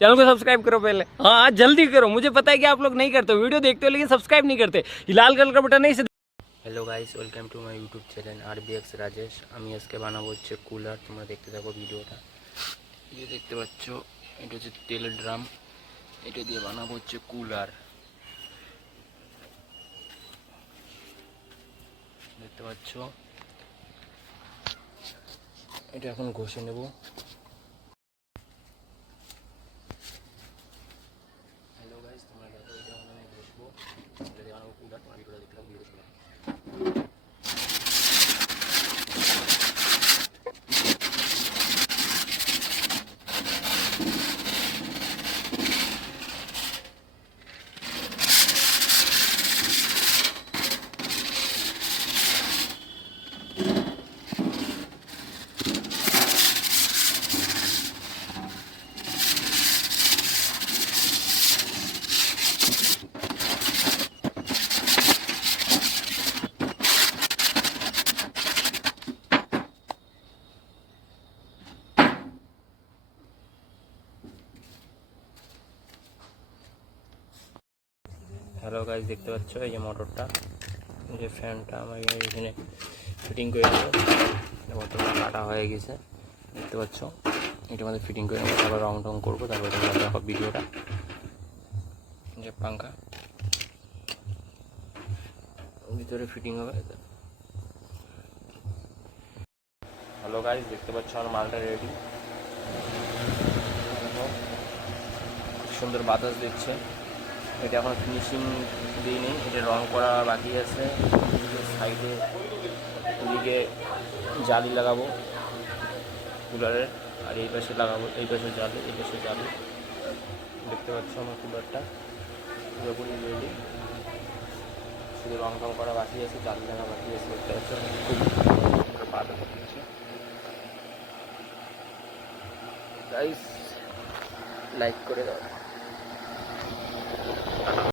Channel को subscribe करो पहले। हाँ जल्दी करो, मुझे पता है कि आप लोग नहीं करते हो, वीडियो देखते हो लेकिन सब्सक्राइब नहीं करते। ये लाल कलर का बटन नहीं से। Hello guys, welcome to my YouTube channel RBX Rajesh. আমি আজকে বানাবো হচ্ছে কুলার। তোমরা দেখতে থাকো ভিডিওটা। এই দেখতে পাচ্ছ, এটা হচ্ছে তেলের ড্রাম, এটা দিয়ে বানাবো হচ্ছে কুলার। দেখতে পাচ্ছ, এটা এখন ঘষে নেব। হ্যালো গাইস, তোমরা দেখো, এটা এখন আমি ঘষবো, এটা দিয়ে বানাবো কুলার। তোমরা ভিডিওটা দেখতে থাকো, ভিডিওটা। হ্যালো গাইস, দেখতে পাচ্ছ এই যে মোটরটা, এই যে ফ্যানটা আমার এখানে ফিটিং করে দেবো। মোটরটা কাটা হয়ে গেছে, দেখতে পাচ্ছ। এটা আমাদের ফিটিং করে নেবো, তারপর রং টং করবো, তারপরে তোমরা দেখো ভিডিওটা। যে পাঙ্খা ভিতরে ফিটিং হবে। হ্যালো গাইস, দেখতে পাচ্ছ আমার মালটা রেডি। সুন্দর বাতাস দিচ্ছে। এটা এখন ফিনিশিং দিইনি, এটা রং করা বাকি আছে। সাইডে এদিকে জালি লাগাবো কুলারের, আর এই পাশে লাগাবো, এই পাশে জালি, এই পাশে জালি। দেখতে পাচ্ছ আমার কুলারটা পুরোপুরি রেডি, শুধু রং টং করা বাকি আছে, জালি লাগা বাকি আছে। দেখতে পাচ্ছ খুব বাতাস হচ্ছে। গাইস লাইক করে দাও।